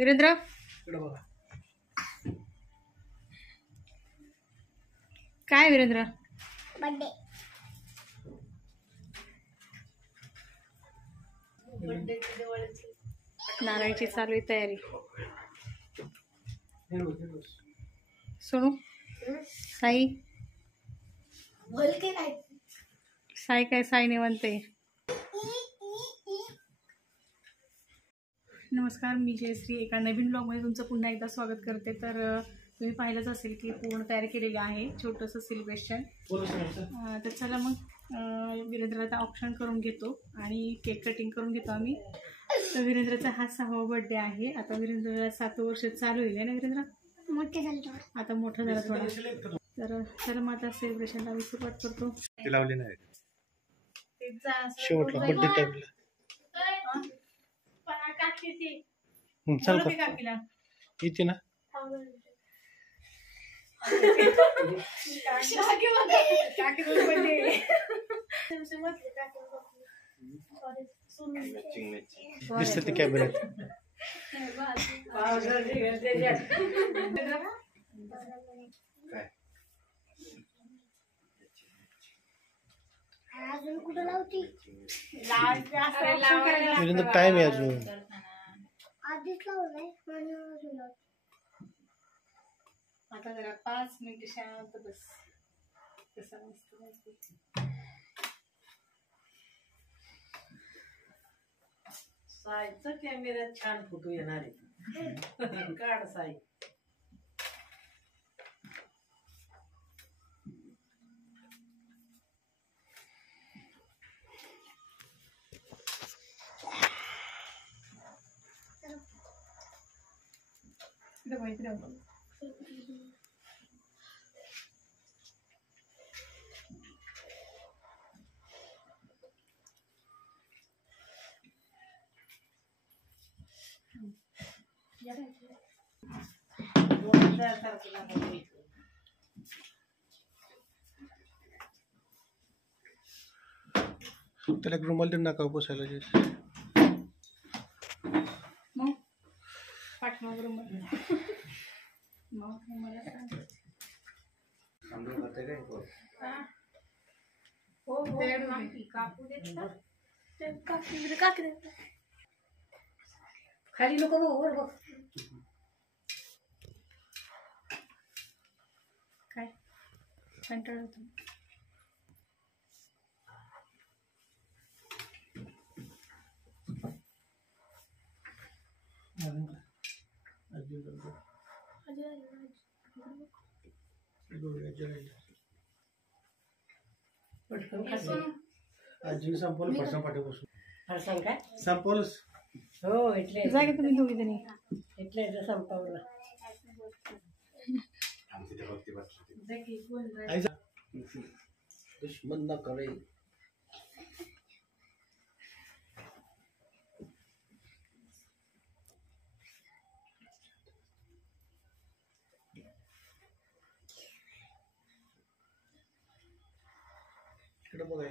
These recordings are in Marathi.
वीरेंद्र काय वीरेंद्र बर्थडे नारळाची चालू आहे तयारी. सोनू साई बोलते काय साई काय साई निवंते. नमस्कार, मी जयश्री एका नवीन ब्लॉगमध्ये तुमचं पुन्हा एकदा स्वागत करते. तर तुम्ही पाहिलंच असेल की पूर्ण तयारी केलेली आहे छोटंसं सेलिब्रेशन. तर चला मग वीरेंद्रला आता ऑप्शन करून घेतो आणि केक कटिंग करून घेतो आम्ही. तर वीरेंद्रचा हा 6वा बर्थडे आहे. आता वीरेंद्रला 7 वर्ष चालू होईल ना वीरेंद्र? मोठे झाले आता मोठा झाला थोडा. तर चला मग आता सेलिब्रेशनला आम्ही सुरुवात करतो. लावले नाही शेवटला बर्थडे टाइमला चल का इथे ना दिसते ते कॅमेऱ्यात. अजून कुठं लावती टाइम आहे अजून. आधीच लावलंय म्हणून अजून लावते. आता जरा 5 मिनिट शांत बस. कसा मस्त साईचा कॅमेऱ्यात छान फोटो येणार आहे. काढ साई. त्याला एक रुमाल देऊन नका बसायला. मग पाठमाग रूम मग मला सांग. खाली नको वर बघ. काय कंटाळा होतो. आजी संपवलं फरसाण पाठीपासून. फरसाण काय संपवलंच. हो इथले जा की तुम्ही दोघी जणी. इथले संपवलं. दुश्मन न करे. इकडे बघाय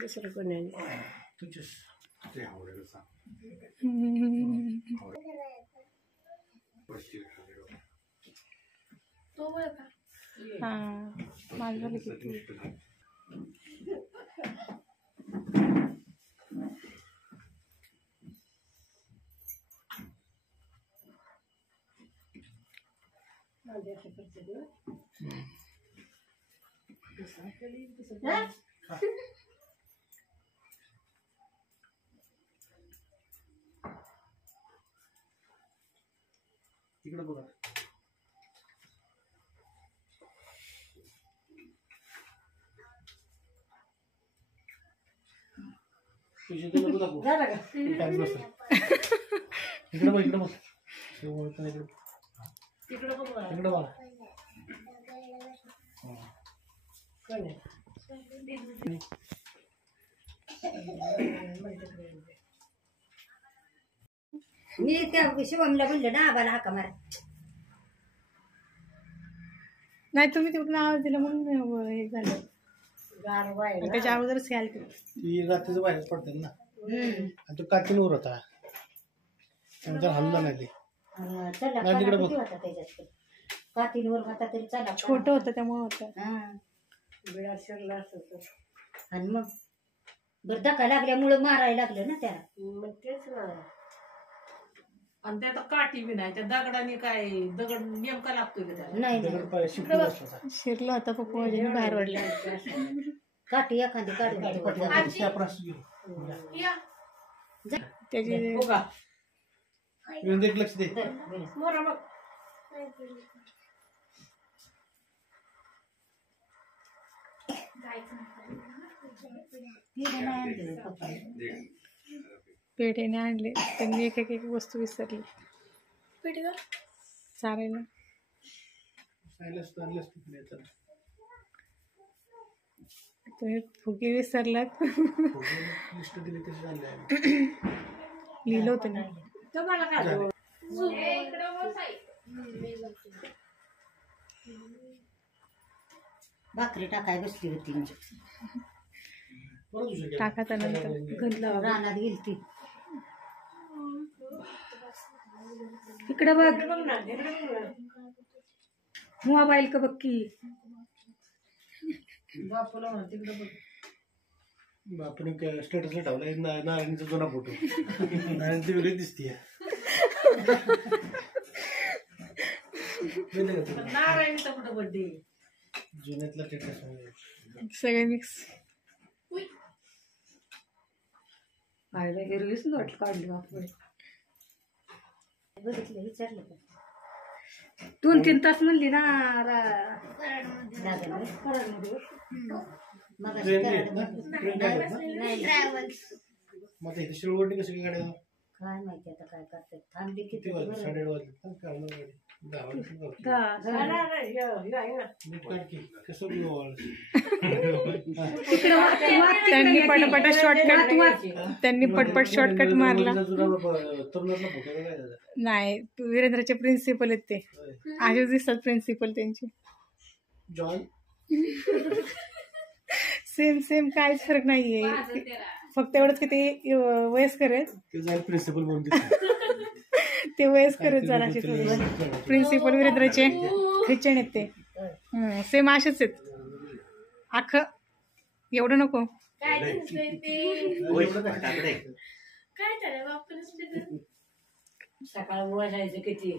दुसरं कोणी तुझ्याच ते आवडेल सांग. हा माझं झालं किती. इकडे बघा. तुझे नको दाखवू. इकडे बघ इकडे बघ. इकडं बघ. इकडे बघा. मी त्या शिवमला बोललो ना आबाला हाका मारा. नाही तुम्ही तिकडून आवाज दिला म्हणून हे झालं. त्याच्या अगोदरच घ्याल ती रात्रीचं बाहेर पडतात ना. आणि तो कातींवर होता नंतर हल्ला नाही ते. चला नाही, तिकडे बघ. होता त्याच्यात कातींवर होता तरी चला छोटं होतं त्यामुळे होतं. हा बिळा शिरला असतं. आणि मग बरं धक्का लागल्यामुळं मारायला लागलं ना त्याला. मग तेच ना. आणि त्यात काठी बी नाही त्या दगडाने काय दगड नेमका लागतोय का त्याला. नाही दगड नाही. पाय शिकली बसला होता. शिरला होता पप्पा माझ्याने बाहेर ओढला. काठी एखादी काढून काठी ठेवायची. पाठीमागे आपण असं गेलो. त्याची हो का? येऊन दे, एक लक्ष दे. धर, बिळा. मोरा बघ. पिढे नाही आणली पप्पाने. पेढेने आणले त्यांनी एक एक वस्तू विसरली चालायला. सायलाच तर आणलंच तिकडे येताना. तुम्ही फुगे विसरलात. लिस्ट दिली तशी आणली आहे. लिहिलं होतं ना. तुम्हाला काय झालं. भाकरी टाकाय बसली होती मी. परत दुसरं केलं. टाकायचा नंतर रानात गेलती. इकडे बघ बघ ना, इकडे बघ ना. मोबाईल का बघ की. बापूला म्हणा तिकडे बघ. आपण स्टेटसला ठेवलाय नारायणीचा जुना फोटो. नारायण ती वेगळी दिसतीये. नारायणचा कुठं बर्थडे. जुन्यातला स्टेटस सगळे मिक्स. पाहिलं हिरवीच नोट काढली आपण. बघितलं विचारलं का? 2-3 तास म्हणली ना. दादाला कराडमध्ये. मग ट्रेन आहेत ना? ट्रेन काय आहेत ना? नाही ट्रॅव्हल्स. मग आता इथे शिळवटी कशी काय गाड्या काय माहिती आता काय करतात. थांबली किती किती वाजले? बरं. 8:30 वाजले. पण काढणार गाडी. 10 वाजले. नीट काढ की. कसं बी ओवाळ. त्यांनी पटपट शॉर्टकट शॉर्टकट मारला. तरुणातला फोटो काय झाला? नाही वीरेंद्रचे प्रिन्सिपल आहेत ते. होय. असेच दिसतात प्रिन्सिपल त्यांचे. जॉन सेम काहीच फरक नाहीये. फक्त एवढंच की ते वयस्कर आहेत. ते जाईल प्रिन्सिपल म्हणून दिसतं. ते वयस्कर आहेत जराचे थोडे. प्रिन्सिपल वीरेंद्रचे ख्रिश्चन आहेत ते. सेम असेच आहेत. अख्खं एवढं नको. सकाळ वाजायचं किती.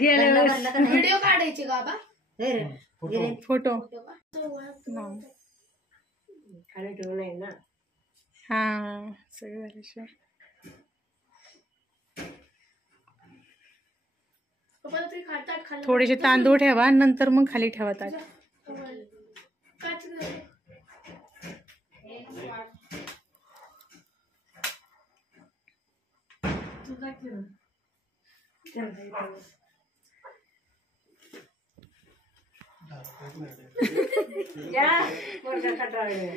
गेल्या वेळेस भरला का नाही? व्हिडिओ काढायचे का बा? हे रे, फोटो. हे रे. फोटो. खाली ठेवून आहे ना. हा सगळं झाल्याशिवाय. पप्पा तुम्ही खातात खाल्लं. थोडेसे तांदूळ ठेवा नंतर मग खाली ठेवा ताट. काच घे. तुझा किरण. या पोरगा कटाळले.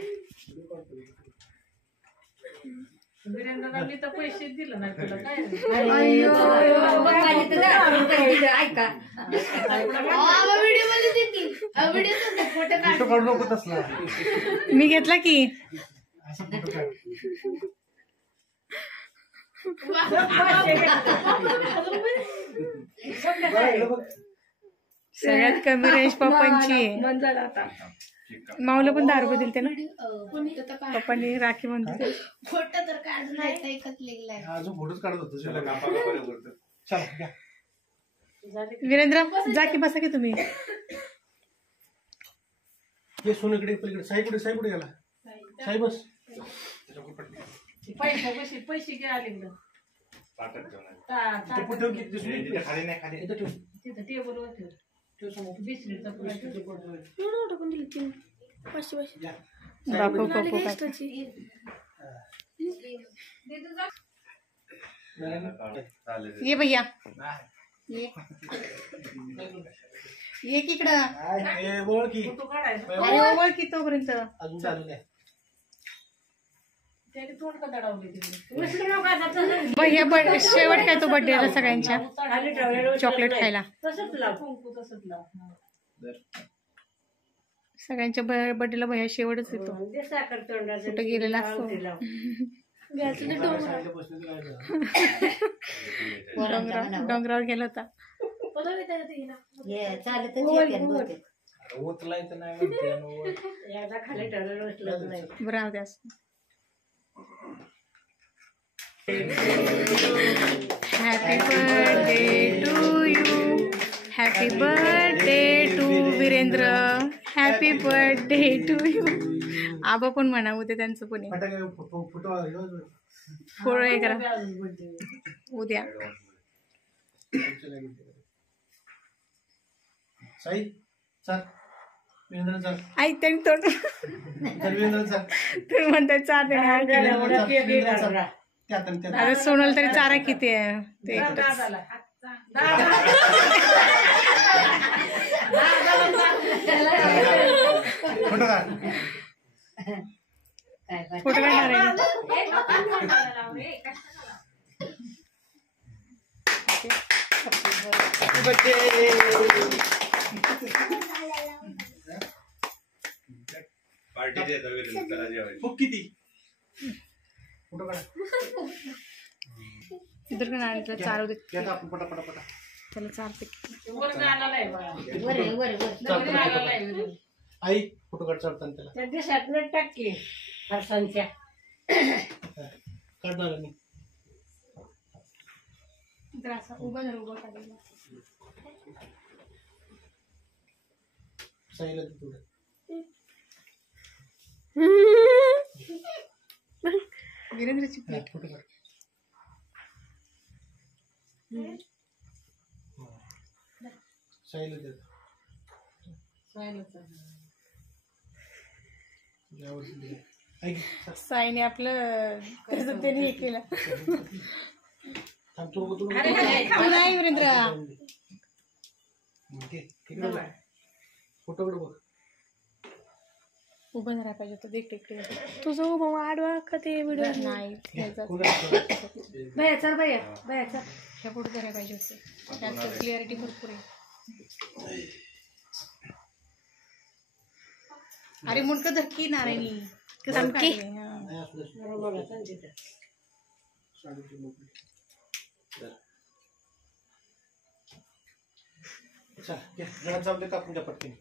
वीरेंद्रला मी तर पैसे दिले नाही तुला काय. अय्यो, बघायला तर दाखवून करायचं. ऐका. व्हिडिओ मध्ये देतील. व्हिडिओ फोटो काढ. फोटो काढू नको तसला. मी घेतला की. असा फोटो काढ. बरं, इकडं बघ. सगळ्यात कमी रेंज पप्पांची आहे. माऊला पण 10 रुपये दिले ना. पप्पांनी राखी म्हणते. फोटो तर काढून नाही एकच लिहिलाय. अजून फोटोच काढत होतो चला घ्या. वीरेंद्र जा की बसा की तुम्ही. ये सोन इकडे पलीकडे. साई कुठे गेला? साई बस. पैसे घे आले इकडं. इथं पण ठेव की. दिसून येते. इथं ठेव. तिथं टेबलवर ठेव. ठेव समोर. बिस्किटचा पुडा ठेव. एवढं पण दिली तीन. 500. या. बापू पप्पू काय. ये भैया ये की इकडं. ए, बोल की. फोटो काढायचा. अरे ओळख की तोपर्यंत. अजून चालू नाही. त्याने तोंड का दडावले तिकडे. विसरू नका आता. भैया शेवट काय तो बर्थडेला सगळ्यांच्या खाली ठेवलेलं चॉकलेट खायला. तसंच लाव. कुंकू तसंच लाव. सगळ्यांच्या बर्थडेला भैया शेवटच येतो. दे साखर तोंडाचं. कुठं गेलेला असतो. अंगठी लाव. सांगितल्यापासून काय झालं? पोरांच्या मनावर. डोंगरावर गेला होता. हे चालतच येते बहुतेक. उचलायचं नाही म्हणते आणि एकदा खाली ठेवलेलं उचलत नाही. बरं राहू द्या. Happy birthday to you. Happy birthday to Virendra. Happy birthday to you. आबा पण म्हणा उद्या त्यांचं पण आहे. फटाके फुटवा थोडं हे करा उद्या. साई चल वीरेंद्र चल आई त्यांनी तोड चल वीरेंद्र चल तुम्ही म्हणताय चार देणे एवढा केक घेणार. त्यात आणि त्यात आता सोनल तरी चारा किती आहे ते दादाला. फोटो काढ. काय बात. फोटो काढणार आहे. पार्टी देतो वीरेंद्रला जेवायला. फुक किती फोटो काढ. इधर का नाही चारू दे. यात आपण पटा पटा पटा त्याला चारते. वर गाला नाही बघा. वर आहे, वर आहे, वर. नवीन गाला नाही. आई फोटो काढ चढताना त्याला त्यांच्या शातनं टाकी फरसांच्या. काढणार आणि इधर असं उभं जर उभं काढलं. साईला दे थोडं. वीरेंद्रची हा, फोटो काढ. साईला दे यावर्षी दे. ऐक चल. साईने आपलं त्याचं त्याने हे केलं. थांब तू तू अरे नाही वीरेंद्र तिकडे बघ. फोटोकडे बघ. उभं राहायला पाहिजे होतं. देख टेक तुझं उभं वाढवा का ते व्हिडिओ नाही बाया चल बाया बाया चल. ह्या फोटो करायला पाहिजे होते. त्यात क्लिअरिटी भरपूर आहे. अरे मुंडकं धक्की नारायणी कसं काढले. हा. नाही असलं बघा त्यांच्या. साडीची मोकळी. चल घे. जरा जाऊ दे कापून द्या पटकन.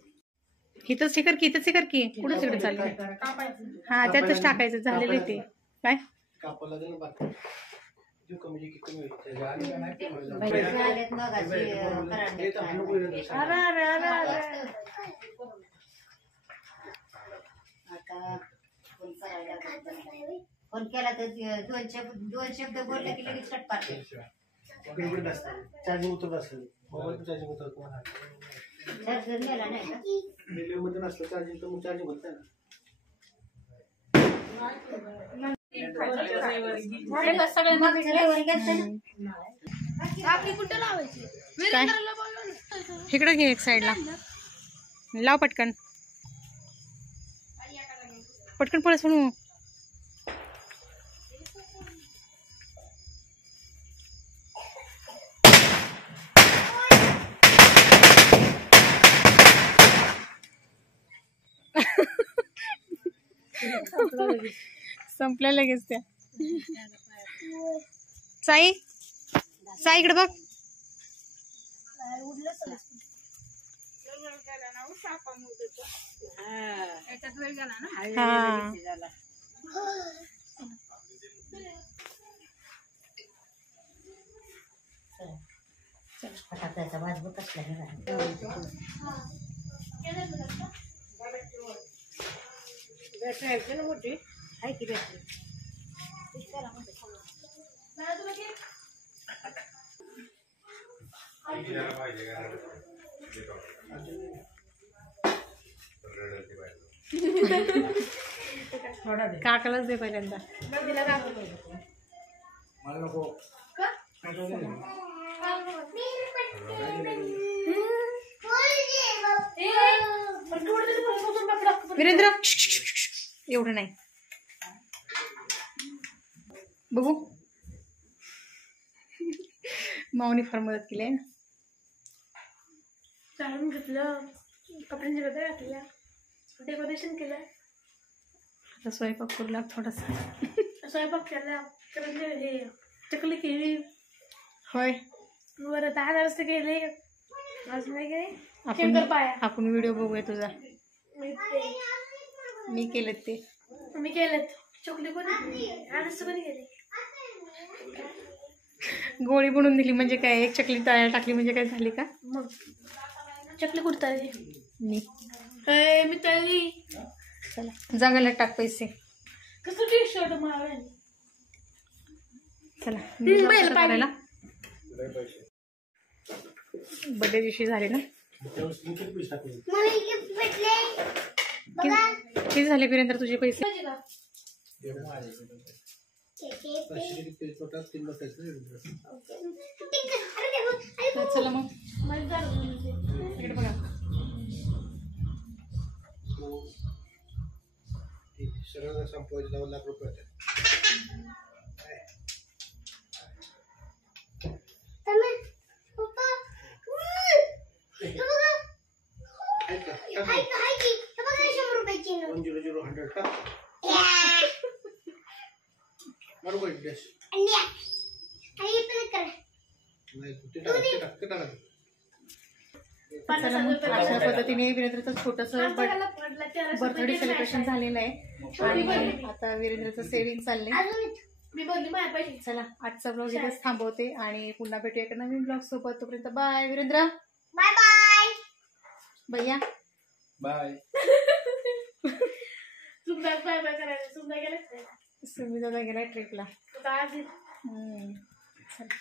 इथंच हे कर की इथंच हे कर की कुठं तिकडे चाललंय. हा त्यातच टाकायचं झालेलं ते काय. कापायला दे ना बाकी देऊ का म्हणजे किती मिळेल बाई आलेत मगाशी, आता फोन करायला लागला. फोन केला तर दोन शब्द बोलले की लगेच कट पाडते. चार्जिंग उतरत असेल मोबाईल चार्जिंग उतरत तुम्हाला चार्जर नेला नाही का? रेल्वे मध्ये नसलं चार्जिंग तर मग चार्जिंग होत नाही ना. मागच्या रविवारी गेलते ना. काय इकडं घे एक साईडला लाव पटकन पटकन पुढे सोडू. संपल्या लगेच त्या. साई साई इकडे बघ. हा फटाक्याचा वाजवत कसला हे झालं. बॅटरी आहे ना मोठी. आहे की बॅटरी. थोडा दे. काकालाच दे पहिल्यांदा. मला नको वीरेंद्र एवढं नाही बघू. माऊनी फार मदत केली आहे ना. चालून घेतलं कपड्यांचे बदल घातल्या डेकोरेशन केलं. आता स्वयंपाक करू लाग थोडासा. स्वयंपाक केला हे चकली केली होय बरं 10 वाजता केले अजून काय आपण शंकरपाळ्या आपण व्हिडिओ बघूया तुझा मी मी केलं ते केलेत चकली कोणी आणि कोणी केले गोळी बनवून दिली म्हणजे काय एक चकली तळायला टाकली म्हणजे काय झाली का मग चकली कुठं तळली मी मी तळली चला जगायला टाक पैसे कसं टी शर्ट मारायला चला बैल करायला बर्थडे दिवशी झाले ना त्यावेळेस मी किती पैसे टाकले मला गिफ्ट भेटले किती झाले वीरेंद्र तुझे पैसे पाचशे किती छोटा 3 लोटायचं तर चला मग इकडे बघा सगळं संपवायचे 9 लाख रुपये होते बरोबर डॅश नाही ते टाका चला मग अशा पद्धतीने वीरेंद्रचं छोटंसं बर्थडे सेलिब्रेशन झालेलं आहे आणि आता वीरेंद्रचं सेविंग चाललंय मी बोलली माझ्या पैसे चला आजचा ब्लॉग इथेच थांबवते आणि पुन्हा भेटूया एका नवीन ब्लॉग सोबत तोपर्यंत बाय वीरेंद्र बाय बाय भैया बाय सुंदर बाय बाय करायला सुंदर गेले सुमी दादा गेलाय ट्रिपला आज चला